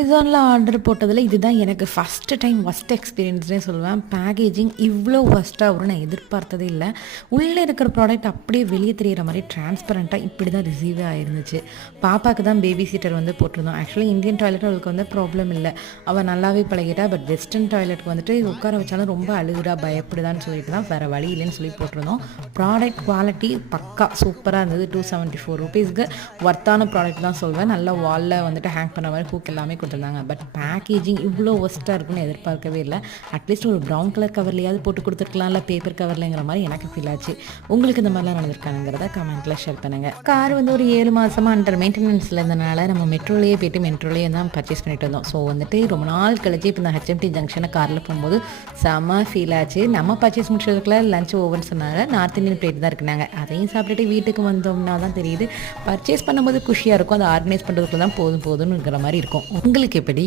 அமேசான்ல ஆர்டர் போட்டதில இதுதான் எனக்கு ஃபர்ஸ்ட் டைம் வொர்ஸ்ட் எக்ஸ்பீரியன்ஸ்னே சொல்லுவேன். பேக்கேஜிங் இவ்ளோ வொர்ஸ்ட்டா வரும்னு நான் எதிர்பார்த்ததே இல்ல. உள்ள இருக்கிற ப்ராடக்ட் அப்படியே வெளிய தெரியிற மாரி டிரான்ஸ்பரன்ட்டா இப்படி தான் ரிசீவே ஆயிருந்துச்சு. பாப்பாக்கு தான் பேபி சீட்டர் வந்து போட்டிருந்தோம். ஆக்சுவலி இந்தியன் டாய்லெட் அவளுக்கு வந்து ப்ராப்ளம் இல்ல. அவ நல்லாவே பழகிட்டா. பட் வெஸ்டர்ன் டாய்லெட்க்கு வந்துட்டு உட்கார வச்சாலும் ரொம்ப அழுகுறா, பயப்படுதான்னு சொல்லிட்டு தான் வேற வழி இல்லன்னு சொல்லி போட்டிருந்தோம். ப்ராடக்ட் குவாலிட்டி பக்கா சூப்பரா இருந்தது. ₹274க்கு வொர்த்தான ப்ராடக்ட் தான் சொல்வேன். நல்ல வால்ல வந்துட்டு ஹேங் பண்ண மாரி ஹூக் எல்லாமே குடுத்துருந்தாங்க. பட் பேக்கேஜிங் இவ்ளோ வொர்ஸ்ட்டா இருக்கும்னு எதிர்பார்க்கவே இல்ல. அட்லீஸ்ட் ஒரு ப்ரவுன் கலர் கவர்லயாவது போட்டு குடுத்துருக்கலாம்ல, பேப்பர் கவர்லங்கிற மாரி எனக்கு ஃபீல் ஆச்சு. உங்களுக்கு இந்த மாரிலாம் நடந்திருக்காங்கிறத கமெண்ட்ல ஷேர் பண்ணுங்க. கார் வந்து ஒரு 7 மாசமா அண்டர் மெயின்டனன்ஸ்ல இருந்தனால நம்ம மெட்ரோலயே போயிட்டு மெட்ரோலயே தான் பர்ச்சேஸ் பண்ணிட்டு வந்தோம். ஸோ வந்துட்டு ரொம்ப நாள் கழிச்சு இப்போ இந்த ஹெச்எம்டி ஜங்ஷன கார்ல போம்போது செம்ம ஃபீல் ஆச்சு. நம்ம பர்ச்சேஸ் முடிச்சதுக்குள்ள லஞ்ச் ஓவர்ன்னு சொன்னாங்க. நார்த் இந்தியன் பிளேட் தான் இருக்குனாங்க. அதையும் சாப்பிட்டுட்டு வீட்டுக்கு வந்தோம்னா தான் தெரியுது, பர்ச்சேஸ் பண்ணும்போது குஷியா இருக்கும். அத ஆர்கனைஸ் பண்றதுக்குள்ள தான் போதும் போதும்னுங்கிற மாரி இருக்கும். உங்களுக்கு எப்படி?